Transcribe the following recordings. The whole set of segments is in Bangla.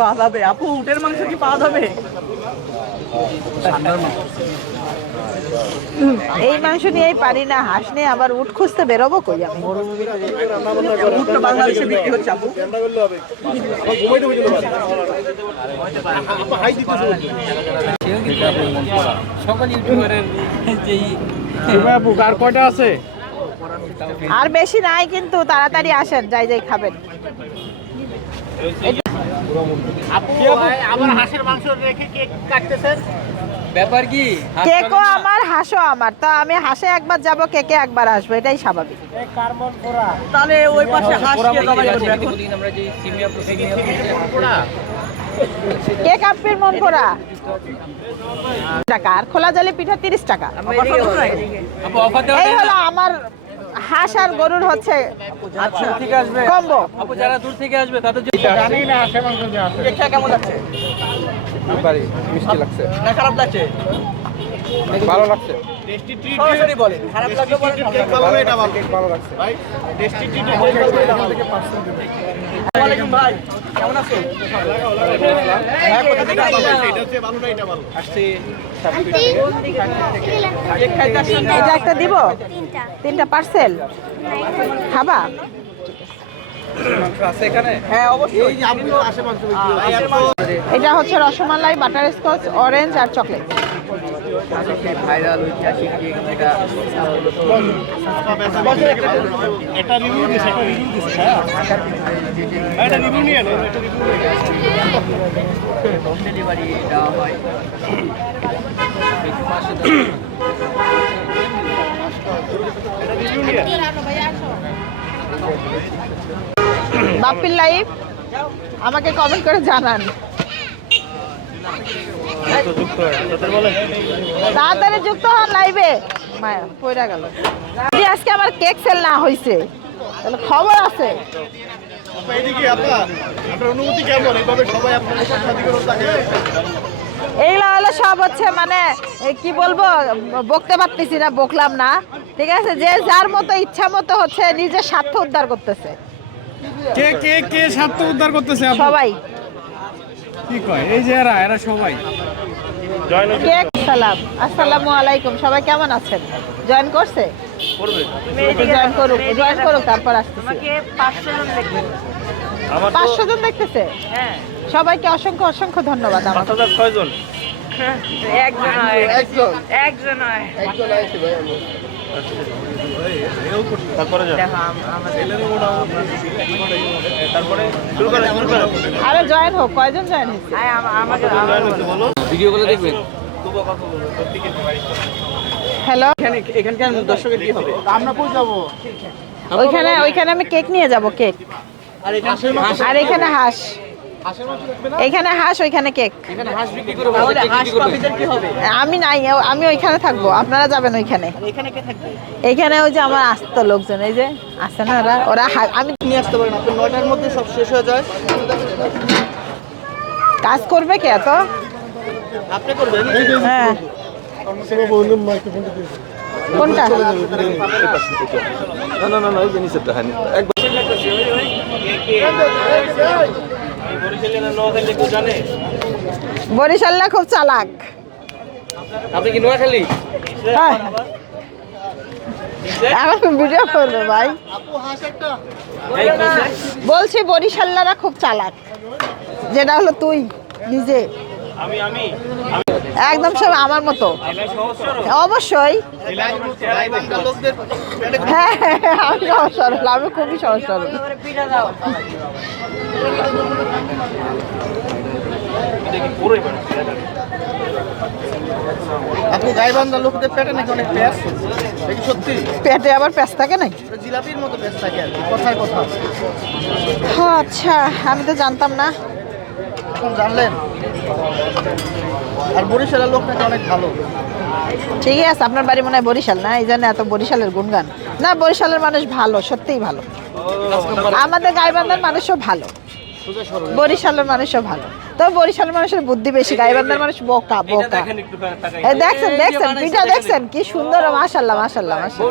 পাওয়া যাবে? আপু উটের মাংস কি পাওয়া যাবে? এই মাংস নিয়েই পারি না, হাঁস নিয়ে আবার উট খুঁজতে বেরোবো কই আমি? উট তো বাংলাদেশে বিক্রি হচ্ছে আপু। সকল ইউটিউবারের যেই আপু আর কয়টা আছে? আর বেশি নাই, কিন্তু তাড়াতাড়ি আসেন, যাই যাই খাবেন। আবার হাঁসের মাংস রেখে কেক কাটতেছেন, ব্যাপার কি? কেকও আমার, হাঁসও আমার, তো আমি হাঁসে একবার যাব, কেকে একবার আসবো, এটাই স্বাভাবিক। তাহলে ওই পাশে হাঁস কে জবাই করবে এখন? কেক আপির মন পোড়া টাকা, আর খোলা জালি পিঠা 30 টাকা। এই হলো আমার হাঁস আর গরুর হচ্ছে আচ্ছা ঠিক আসবে কম্বো। আপু যারা দূর থেকে আসবে তাদের জন্য জানি না হাঁসের মাংস যে আছে। কেকটা কেমন লাগছে? বাড়ি মিষ্টি লাগছে, না খারাপ লাগছে? ভালো লাগছে। টেস্টি ট্রিট সরাসরি বলেন, খারাপ লাগলে বলেন কেক ভালো না, এটা ভালো। কেক ভালো লাগছে ভাই টেস্টি ট্রিট এখান থেকে 500 দেবেন। আসসালামু আলাইকুম ভাই, কেমন আছেন? হ্যাঁ কোথা থেকে আসছেন? এটা হচ্ছে ভালো না, এটা ভালো। আসছে কেক খাইতে আসছেন না? এটা একটা দিব, তিনটা পার্সেল খাবা? মাংস আছে এখানে? হ্যাঁ অবশ্যই। এই যে আপনি তো আসে মাংস বিক্রি হয়। এটা হচ্ছে রসমালাই, বাটার স্কচ, অরেঞ্জ আর চকলেট। ভাইরাল ঐতিহাসিক কেক যেটা এটা রিভিউ দিছে, এটা রিভিউ দিছে। হ্যাঁ এটা রিভিউ নিয়ে না, এটা রিভিউ হোম ডেলিভারি দেওয়া হয়। এটা রিভিউ নিয়ে বাপ্পির লাইভ আমাকে কমেন্ট করে জানান। তাড়াতাড়ি যুক্ত হন লাইভে। মায়া পয়রা গেল। যদি আজকে আমার কেক সেল না হইছে তাহলে খবর আছে। এইদিকে আপনার অনুমতি কেমন? এইভাবে সবাই আপনার সাথে করে থাকে। এইগুলো হলো সব হচ্ছে মানে কি বলবো, বকতে পারতেছি না, বকলাম না, ঠিক আছে? যে যার মতো ইচ্ছা মতো হচ্ছে নিজের স্বার্থ উদ্ধার করতেছে। কে কে কে স্বার্থ উদ্ধার করতেছে? সবাই কি কয় এই যে এরা সবাই কেক সালাম, আসসালামু আলাইকুম, সবাই কেমন আছেন? জয়েন করছে? জয়েন করুক তারপর আসতেছি। 500 জন দেখতেছে? সবাইকে অসংখ্য অসংখ্য ধন্যবাদ। আমার 6 জন একজন হয়। তারপরে শুরু করেন। আরে জয়েন হোক, কয়জন জয়েন হয়েছে? ভিডিও গুলো দেখবেন। হ্যালো, এখানকার দর্শকের কি হবে? আমরা কই যাব? ওইখানে আমি কেক নিয়ে যাব, কেক। আর এখানে হাঁস, এখানে হাঁস, ওইখানে কেক। এখানে হাঁস বিক্রি করবে, হাঁস পাখিদের কি হবে? আমি নাই, আমি ওইখানে থাকবো, আপনারা যাবেন ওইখানে। এখানে কে থাকবে? এইখানে ওই যে আমার আসতো লোকজন, এই যে আসছে না ওরা আমি নিয়ে আসতে পারেন, আপনি 9টার মধ্যে সব শেষ হয়ে যায়। কাজ করবে কে এত? আপনি করবেন? হ্যাঁ, কোনটা? না এই জিনিসের তো হয়নি একবার বরিশাল্লা খুব চালাক। আপনি কি নোয়াখালী? হ্যাঁ, আমার ভিডিও করবে ভাই। বলছি বরিশাল্লারা খুব চালাক, যেটা হলো তুই নিজে একদম সব আমার মতো। অবশ্যই হ্যাঁ, আমি সহজ সরল, আমি খুবই সহজ সরল। আপনি গাইবান্ধার লোকদের পেটে নাকি অনেক প্যাঁচ? এটা সত্যি? পেটে আবার প্যাঁচ থাকে নাকি? জিলাপির মতো প্যাঁচ থাকে আর কি, কথায় কথা। আচ্ছা, আমি তো জানতাম না। এখন জানলেন? আর বরিশালের লোক নাকি অনেক ভালো। ঠিকই আছে, আপনার বাড়ি মনে হয় বরিশাল না, এই জন্য এত বরিশালের গুণগান। না, বরিশালের মানুষ ভালো, সত্যিই ভালো। আমাদের গাইবান্ধার মানুষও ভালো, বরিশালের মানুষও ভালো। তো বরিশালের মানুষের বুদ্ধি বেশি, গাইবান্ধার মানুষ বোকা বোকা। দেখছেন দেখছেন পিঠা দেখছেন কি সুন্দর, মাশাআল্লাহ মাশাআল্লাহ মাশাআল্লাহ।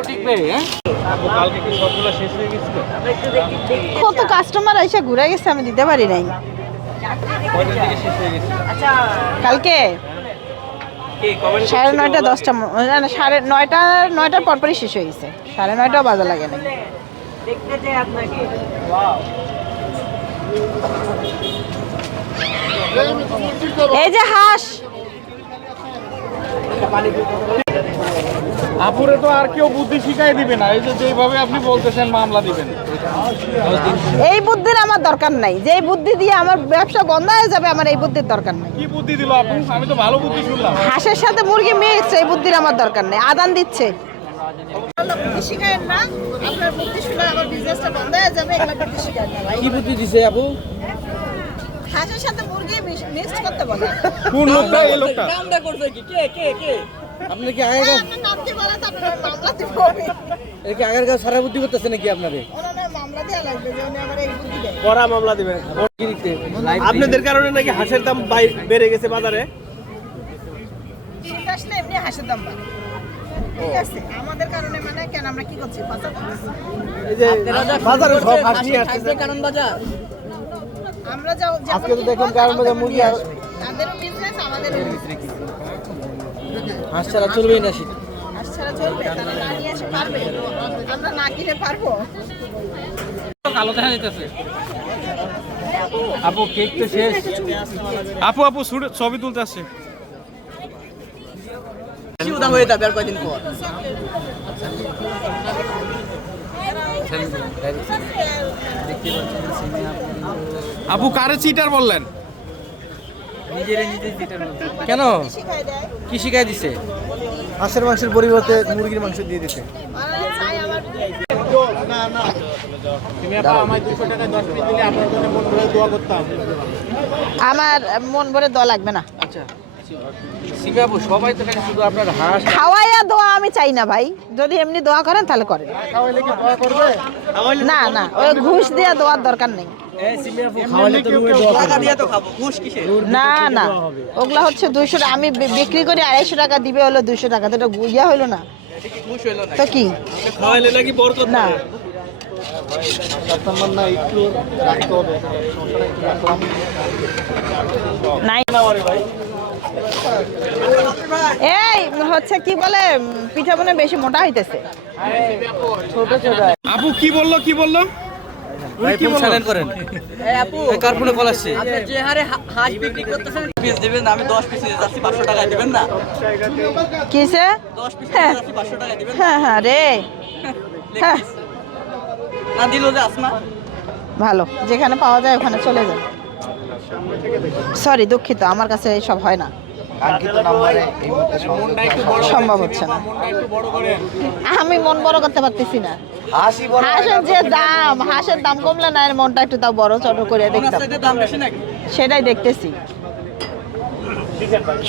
কত কাস্টমার এসে ঘুরে গেছে, আমি দিতে পারি নাই। কালকে 9:30 10টা না 9:30 পরপরই শেষ হয়ে গেছে, 9:30টাও বাজা লাগে না। এই যে হাঁস, আপুরে তো আর কেউ বুদ্ধি শিখাই দিবে না, এই যে যেভাবে আপনি বলতেছেন মামলা দিবেন। এই বুদ্ধির আমার দরকার নাই, যে বুদ্ধি দিয়ে আমার ব্যবসা বন্ধ হয়ে যাবে, আমার এই বুদ্ধির দরকার নাই। কি বুদ্ধি দিল আপু? আমি তো ভালো বুদ্ধি শুনলাম। হাঁসের সাথে মুরগি মিক্স, এই বুদ্ধির আমার দরকার নেই। আদান দিচ্ছে কি বুদ্ধি দিছে আপু? হাঁসের সাথে মুরগি মিক্স করতে বলে। কোন লোকটা? এই লোকটা কামটা করছে কি? কে আপনি কি আগে আপনার নাম কি বলে, তো আপনার মামলা দিব আমি। এর কি আগের কাছে সারা বুদ্ধি করতেছে নাকি আপনারে? ওনার মামলা দেয়া লাগবে যে উনি আমার এই বুদ্ধি দেয়। কড়া মামলা দিবেন আপনাদের কারণে নাকি হাঁসের দাম বেড়ে গেছে বাজারে। শীত আসলে এমনি হাঁসের দাম বাড়ে, ঠিক আছে? আমাদের কারণে মানে কেন আমরা কি করছি? বাজার করতেছি। এই যে বাজারে সব হাঁস নিয়ে আসতেছে। কারণ বাজার আমরা যাও আজকে তো দেখলাম কারণ বাজার মুরগি আর তাদেরও বিজনেস, আমাদেরও বিজনেস। হাঁস ছাড়া চলবেই না শীত। হাঁস ছাড়া চলবে? তারা না নিয়ে আসে পারবে? আমরা না কিনে পারবো? কালো দেখা যাইতেছে। আপু কেক তো শেষ। আপু ছবি তুলতে আসছে। কি উদা হয়ে যাবে আর কয়দিন পর? আপু কারে চিটার বললেন? কেন? শিখাই দেয়। কি শিখাই দিছে? হাঁসের মাংসের পরিবর্তে মুরগির মাংস দিয়ে দিতে। ওরা চাই আমার আমার মন ভরে দোয়া লাগবে না। আচ্ছা সিমি আপু, সবাই তো খালি শুধু আপনার হাঁস। খাওয়াইয়া দোয়া আমি চাই না ভাই, যদি এমনি দোয়া করেন তাহলে করেন। না না, ওই ঘুষ দেওয়া দোয়ার দরকার নেই। টাকা দিয়ে তো খাবো, ঘুষ কিসে? না না, ওগুলা হচ্ছে 200 টাকা, আমি বিক্রি করি 250 টাকা, দিবে হলো 200 টাকা, তো এটা ইয়া হইলো না এটা কি ঘুষ হইলো না? তো কি? খাওয়াইলে নাকি বরকত না না একটু রাখতে হবে। নাই। এই হচ্ছে কি বলে, পিঠা মনে বেশি মোটা হইতেছে। ছোট ছোট আপু কি বললো? ভাই ফোন সাইলেন্ট করেন। এই আপু কার ফোনে কল আসছে? আপনি যে হারে হাঁস বিক্রি করতেছেন, পিস দিবেন না? আমি 10 পিস নিয়ে যাচ্ছি 500 টাকায় দিবেন না? কিসে? 10 পিস নিয়ে যাচ্ছি 500 টাকায় দিবেন না? হ্যাঁ হ্যাঁ রে, হ্যাঁ না দিল যে আসমা। ভালো, যেখানে পাওয়া যায় ওখানে চলে যান। সরি, দুঃখিত, আমার কাছে এইসব হয় না, সম্ভব হচ্ছে না। আমি মন বড় করতে পারতেছি না। হাঁসের যে দাম, হাঁসের দাম কমলে না, এর মনটা একটু তাও বড় ছোট করে দেখতাম, দাম বেশি নাকি? সেটাই দেখতেছি।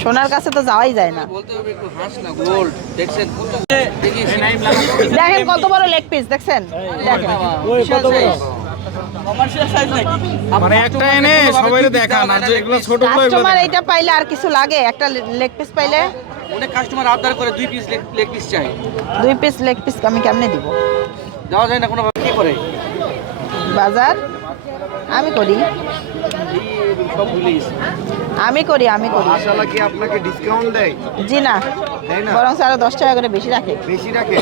সোনার কাছে তো যাওয়াই যায় না। বলতে হবে একটু হাঁস না গোল্ড। দেখছেন দেখি দেখেন কত বড় লেগ পিস, দেখছেন? দেখেন ওই কত বড় কমার্শিয়াল সাইজ নাকি? মানে একটা এনে সবাইকে দেখান, আর যেগুলো ছোটগুলো এগুলো কাস্টমার এইটা পাইলে আর কিছু লাগে? একটা লেগ পিস পাইলে অনেক কাস্টমার আবদার করে 2 পিস লেগ পিস চাই। 2 পিস লেগ পিস আমি কেমনে দিব? দেওয়া যায় না কোনো? কি করে বাজার আমি করি, সব ভুলে গেছি। আমি করি। মাশাআল্লাহ, কি আপনাকে ডিসকাউন্ট দেয়? জি না, দেয় না? বরং আরো 10 টাকা করে বেশি রাখে। বেশি রাখে?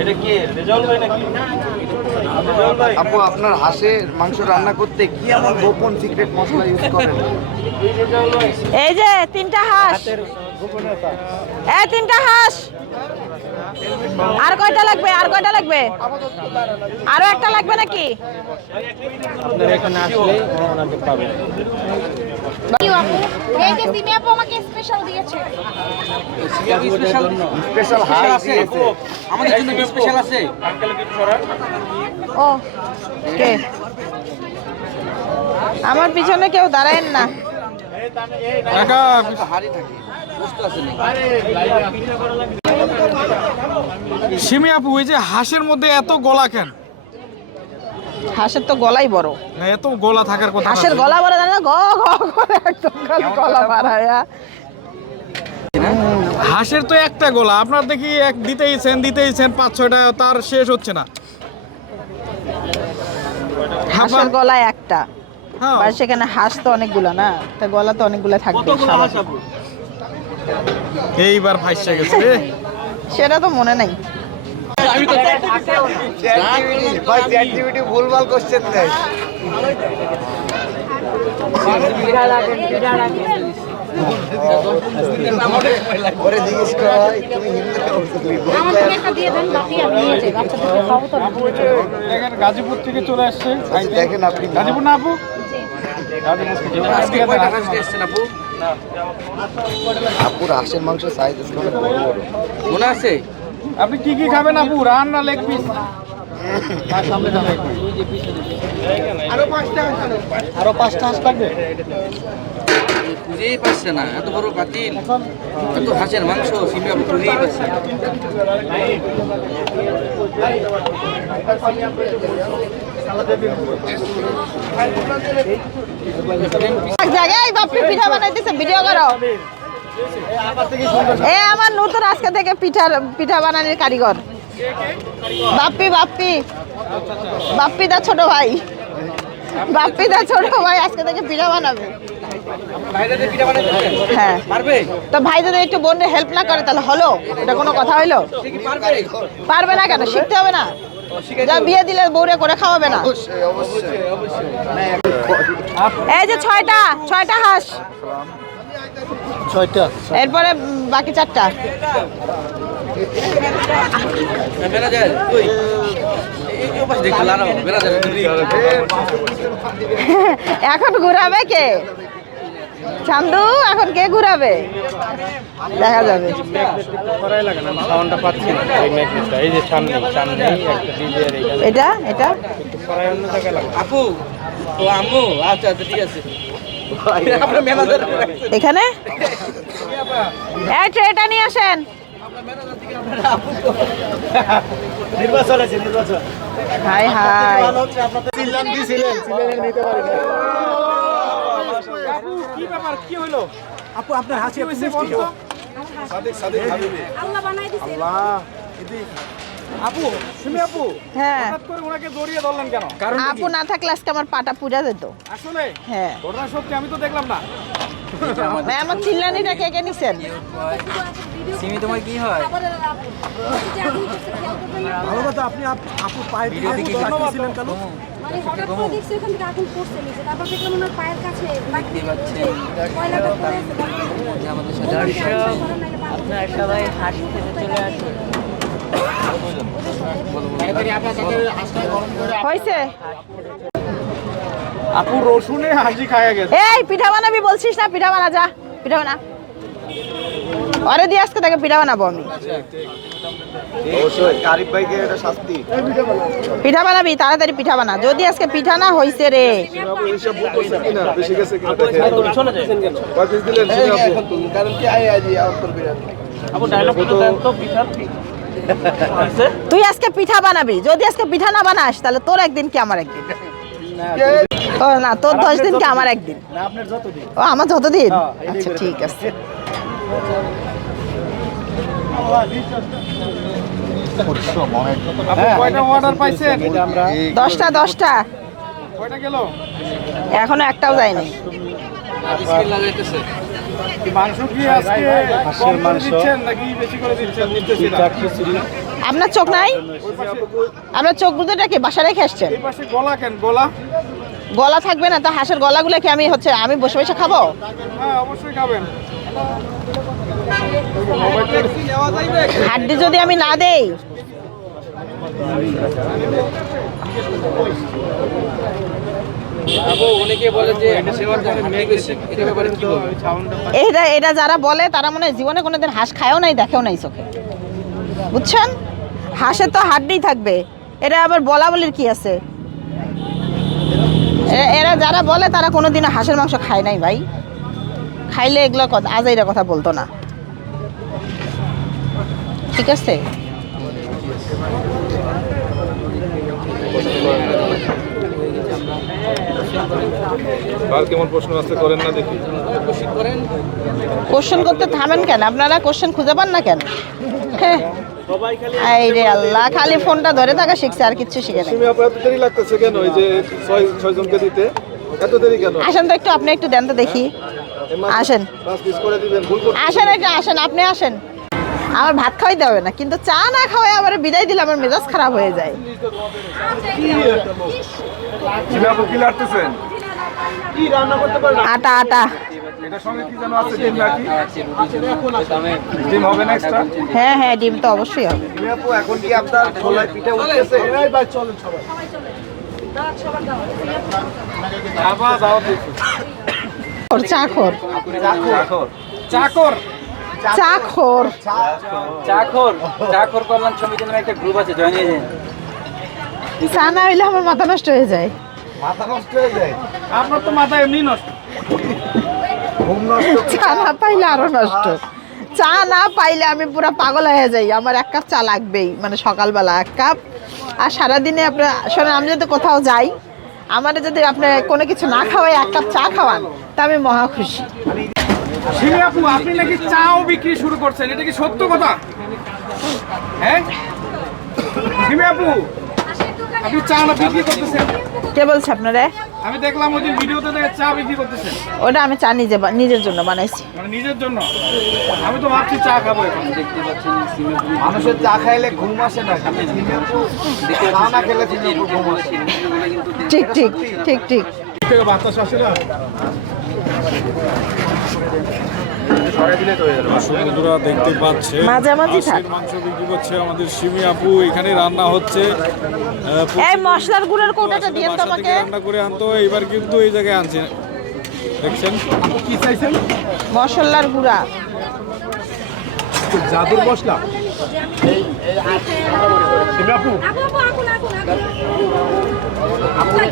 এটা কি রেজাল্ট হয় নাকি? আপু, আপনার হাঁসের মাংস রান্না করতে কি এমন গোপন সিক্রেট মশলা ইউজ করেন? এই যে 3টা হাঁস, এই 3টা হাঁস। আর কয়টা লাগবে? আরো একটা লাগবে নাকি? আপনারা এখানে আসলে ওনাদের পাবেন। এই যে সিমি আপু আমাকে স্পেশাল দিয়েছে। স্পেশাল হাই আছে আমাদের জন্য কি স্পেশাল আছে? ও কে? আমার পিছনে কেউ দাঁড়ায়েন না। কাকা হাড়ি থাকে, বস্তু আছে নাকি? সিমি আপু, ওই যে হাঁসের মধ্যে এত গলা কেন? হাঁসের তো গলাই বড়। না, এত গলা থাকার কথা না। হাঁসের গলা বড়, জানো? গ গ করে একদম খালি গলা বাড়ায়া। হাঁসের তো একটা গলা, আপনার দেখি এক দিতেইছেন 5-6টা, তার শেষ হচ্ছে না। হাঁসের গলায় একটা, হ্যাঁ। আর সেখানে হাঁস তো অনেকগুলো না, তা গলা তো অনেকগুলো থাকবে। কতগুলো হাঁস আপু? এইবার ফাইসা গেছে রে। সেটা তো মনে নাই। ভুলভাল কোশ্চেন দেয়। আমাদের একটা দিয়ে দেন, বাকি আমি নিয়ে যাই। বাচ্চাদেরকে খাওয়াবো তো না। দেখেন গাজীপুর থেকে চলে আসছে। দেখেন আপনি গাজীপুর না আপু? গাজীপুর থেকে। আজকে কয়টা হাঁস নিয়ে এসেছেন আপু? আপুর হাঁসের মাংস সাইজ অনেক বড় বড়। মনে আছে? আপনি কি কি খাবেন আপু? রান না লেগ পিস? আরো 5টা হাঁস লাগবে। খুঁজেই পাচ্ছে না, এত বড় পাতিল, এত হাঁসের মাংস সিমি আপু খুঁজেই পাচ্ছে না। এক জায়গায় বাপ্পি পিঠা বানাইতেছে, ভিডিও করো। এ আমার নতুন আজকে থেকে পিঠা বানানোর কারিগর বাপ্পি। বাপ্পি দা ছোট ভাই, বাপ্পি দা ছোট ভাই আজকে থেকে পিঠা বানাবে। বাইরে পিঠা বানাইতেছেন? হ্যাঁ পারবে? তো ভাই যদি একটু বোনের হেল্প না করে তাহলে হলো? এটা কোনো কথা হইলো? সে কি পারবে? পারবে না কেন? শিখতে হবে না? যা বিয়ে দিলে বউরে করে খাওয়াবে না? এই যে ছয়টা হাঁস, 6টা। এরপরে বাকি 4টা। ম্যানেজার কই? এই পাশে দেখো লারা ম্যানেজার। এখন ঘুরাবে কে? চান্দু এখন কে ঘুরাবে? দেখা যাবে। করাই লাগে না, সাউন্ডটা পাচ্ছি না। এই ম্যাগনেটটা এই যে সামনে একটা ডিজে এর এইখানে এটা একটু করাই অন্য জায়গায় লাগে। আপু ও আম্মু, আচ্ছা আচ্ছা ঠিক আছে। আপনার ম্যানেজার এখানে এই ট্রেটা নিয়ে আসেন। নির্বাচন আছে, নির্বাচন। হাই হাই, চিল্লান দিছিলেন, চিল্লানের নিতে পারেন। আপু কি ব্যাপার, কি হলো? আপু আপনার হাসি এত মিষ্টি। আল্লাহ বানাই দিছে। আপু সুমি আপু হ্যাঁ হঠাৎ করে ওনাকে জড়িয়ে ধরলেন কেন? আপু না থাকলে আজকে আমার পাটা পুজা যেত। আসলে হ্যাঁ ঘটনা সত্যি, আমি তো দেখলাম না। ভাই, আমার চিল্লানিটা কে নিছেন? সিমি তোমার কি হয়? ভালো কথা, আপনি আপু পায়ের দিকে তাকিয়েছিলেন কেন? মানে হঠাৎ করে দেখছি ওখান থেকে আগুন পড়ছে নিচে, তারপর দেখলাম ওনার পায়ের কাছে দেখতে পাচ্ছেন কয়লাটা পড়ে আছে। আমাদের আপনারা সবাই হাসি খেতে চলে আসুন। হয়েছে? আপু রসুনে হাসি খায়া গেছে। এই পিঠা বানাবি বলছিস না? পিঠা বানা, যা পিঠা বানা। আরে দিয়ে আজকে তাকে পিঠা বানাবো আমি। অবশ্যই আরিফ ভাইকে এটা শাস্তি। পিঠা বানাবি, তাড়াতাড়ি পিঠা বানা। যদি আজকে পিঠা না হইছে রে। এইসব ভুল করছেন কিনা? বেশি গেছে কিনা দেখেন। চলে যায় কেন? কয় পিস দিলেন শুনি আপু? কারণ কি আই আউট বিরাট। আপু ডায়লগ তো দেন তো পিঠার কি? তুই আজকে পিঠা বানাবি, যদি আজকে পিঠা না বানাস তাহলে তোর একদিন কি আমার একদিন। ও না, তোর 10 দিন কি আমার একদিন। না আপনার যতদিন। ও আমার যতদিন। আচ্ছা ঠিক আছে। আপু কয়টা অর্ডার পাইছেন? 10টা কয়টা গেল? এখনো একটাও যায়নি। স্কিল লাগাইতেছে। কি মাংস কি আজকে কম করে দিচ্ছেন নাকি বেশি করে দিচ্ছেন? নিতেছি না। আপনার চোখ নাই? আপনার চোখ দুটোটা কি বাসা রেখে আসছেন? এই পাশে গলা কেন? গলা? গলা থাকবে না তো? হাঁসের গলাগুলো কি আমি বসে বসে খাবো? হ্যাঁ অবশ্যই খাবেন। হাড্ডি যদি আমি না দেই? আপু অনেকে বলে যে সেবার দামে মেয়ে গেছে, এটা ব্যাপারে কি বলবেন? এটা যারা বলে তারা মনে হয় জীবনে কোনোদিন হাঁস খায়ও নাই, দেখেও নাই চোখে। বুঝছেন? হাঁসের তো হাড্ডি থাকবে, এটা আবার বলা বলির কি আছে? এরা যারা বলে তারা কোনোদিনও হাঁসের মাংস খায় নাই ভাই। খাইলে এগুলো কথা আজাইরা কথা বলতো না। ঠিক আছে? আর কেমন প্রশ্ন আসতে করেন না দেখি। কোশ্চেন করতে থামেন কেন আপনারা? কোশ্চেন খুঁজে পান না কেন? হ্যাঁ এই রে আল্লাহ, খালি ফোনটা ধরে থাকা শিখছে, আর কিচ্ছু শিখে নাই। তুমি আপু এত দেরি লাগতেছে কেন এই যে ছয় জনকে দিতে এত দেরি কেন? আসেন তো একটু, আপনি একটু দেন তো দেখি। আসেন 5 পিস করে দিবেন, ভুল করতে আসেন, একটু আসেন, আপনি আসেন। আমার ভাত খাওয়াইতে হবে না, কিন্তু চা না খাওয়াই আমার বিদায় দিলে আমার মেজাজ খারাপ হয়ে যায়। তুমি আপু কি লাগতেছেন? কি রান্না করতে পারেন? আটা আটা। এটার সঙ্গে কি যেন আছে, ডিম নাকি? ডিম হবে না এক্সট্রা? হ্যাঁ হ্যাঁ, ডিম তো অবশ্যই হবে। তুমি আপু এখন কি আপনার ছোলার পিঠা উঠতেছে? এই ভাই চলেন সবাই। আবার দাও দেখি। ওর চাখর চাকর চাখর চাকর কল্যাণ সমিতি নামে একটা গ্রুপ আছে, জয়েন হয়ে যান। চা না হইলে আমার মাথা নষ্ট হয়ে যায়। মাথা নষ্ট হয়ে যায়। আপনার তো মাথা এমনি নষ্ট। ঘুম নষ্ট। চা না পাইলে আরো নষ্ট। চা না পাইলে আমি পুরো পাগল হয়ে যাই। আমার 1 কাপ চা লাগবেই, মানে সকালবেলা 1 কাপ। আর সারাদিনে আপনার শোনেন, আমি যদি কোথাও যাই, আমার যদি আপনি কোনো কিছু না খাওয়াই 1 কাপ চা খাওয়ান, তা আমি মহা খুশি। সিমি আপু, আপনি নাকি চাও বিক্রি শুরু করছেন, এটা কি সত্য কথা? হ্যাঁ সিমি আপু, আপনি চা না বিক্রি করতেছেন? কে বলছে আপনারা? আমি দেখলাম ওই দিন ভিডিওতে দেখে চা বিক্রি করতেছেন। ওটা আমি চা নিজের জন্য বানাইছি। মানে নিজের জন্য? আমি তো ভাবছি চা খাবো এখন। মানুষের চা খাইলে ঘুম আসে না, খালি চা না খেলে ঘুম আসে। ঠিক ঠিক ঠিক ঠিক। থেকে বাতাস আসে না। বন্ধুরা দেখতে পাচ্ছে মাঝামাঝি থাক। খাসির মাংস বিক্রি করছে আমাদের সিমি আপু। এখানে রান্না হচ্ছে। এই মশলার গুঁড়োর কৌটাটা দিয়ে তো বাসা থেকে আমাকে। রান্না করে আনতো, এবার কিন্তু এই জায়গায় আনছে। দেখছেন কি চাইছেন? মশলার গুঁড়া। জাদুর মশলা। সিমি আপু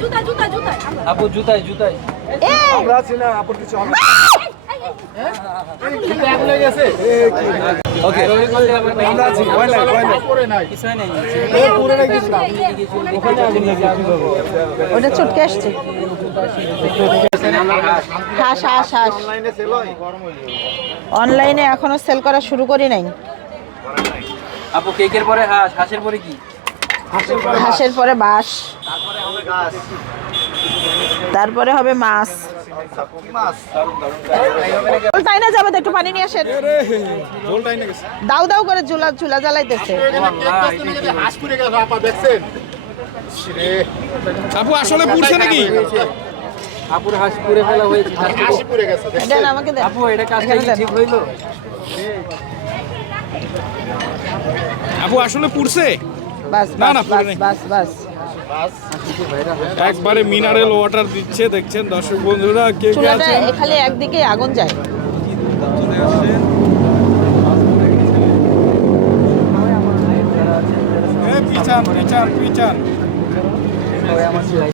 জুতা আপু জুতায় এই আমরা আছি না, আপুর কিছু হবে না। ওকে আমরা আছি, ভয় নাই, ভয় নাই। কিছুই নেই। এই পুরো নাই কিছু না। ওটা চটকে আসছে। হাঁস হাঁস হাঁস। অনলাইনে সেল হয়? অনলাইনে এখনো সেল করা শুরু করি নাই। আপু কেকের পরে হাঁস, হাঁসের পরে কি? হাঁসের পরে বাঁশ, তারপরে হবে মাছ। তাই না, যাবে তো, একটু পানি নিয়ে আসেন। ঝোলটাই না গেছে। দাউ দাউ করে চুলা জ্বালাইতেছে। আপু আসলে পুড়ছে নাকি? আপুর হাঁস পুড়ে ফেলা হয়েছে। দেন আমাকে দেন। আপু এটা কাজটা কি ঠিক হইলো? আপু আসলে পুড়ছে? বাস না, বাস না, পুরো বাস নেই। বাস বাস। একবারে মিনারেল ওয়াটার দিচ্ছে। দেখছেন দর্শক বন্ধুরা, কে কে চুলাটা আছেন? খালি একদিকে আগুন যায়। পিচান পিচান পিচান।